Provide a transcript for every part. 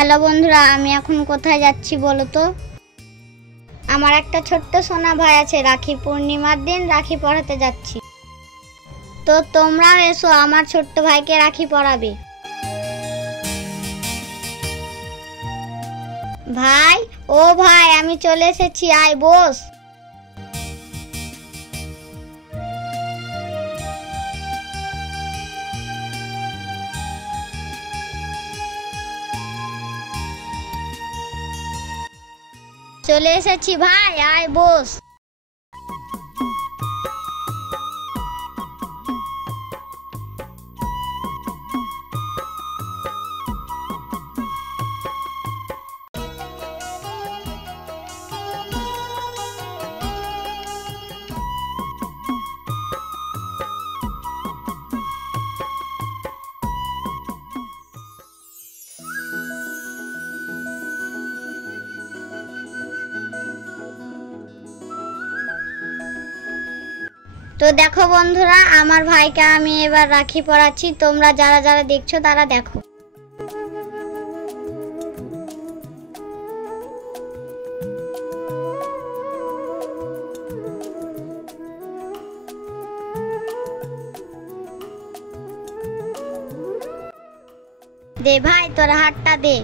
হ্যালো বন্ধুরা, আমি এখন কোথায় যাচ্ছি বলো তো? আমার একটা ছোট্ট সোনা ভাই আছে, রাখি পূর্ণিমার দিন রাখি পরাতে যাচ্ছি। তো তোমরাও এসো, আমার ছোট্ট ভাইকে রাখি পরাবে। ভাই, ও ভাই, আমি চলে এসেছি, আয় বস। চলে এসেছি ভাই, আয় বস। তো দেখো বন্ধুরা, আমার ভাইকে আমি এবার রাখি পরাচ্ছি। তোমরা যারা যারা দেখছো তারা দেখো। দে ভাই, তোর হাতটা দে।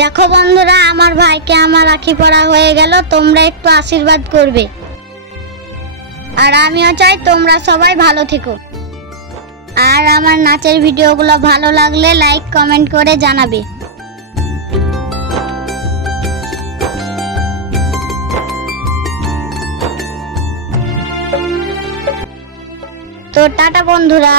দেখো বন্ধুরা, আমার ভাইকে আমার রাখি পরা হয়ে গেল। তোমরা একটু আশীর্বাদ করবে, আর আমিও চাই তোমরা সবাই ভালো থেকো। আর আমার নাচের ভিডিওগুলো ভালো লাগলে লাইক কমেন্ট করে জানাবে। তো টাটা বন্ধুরা।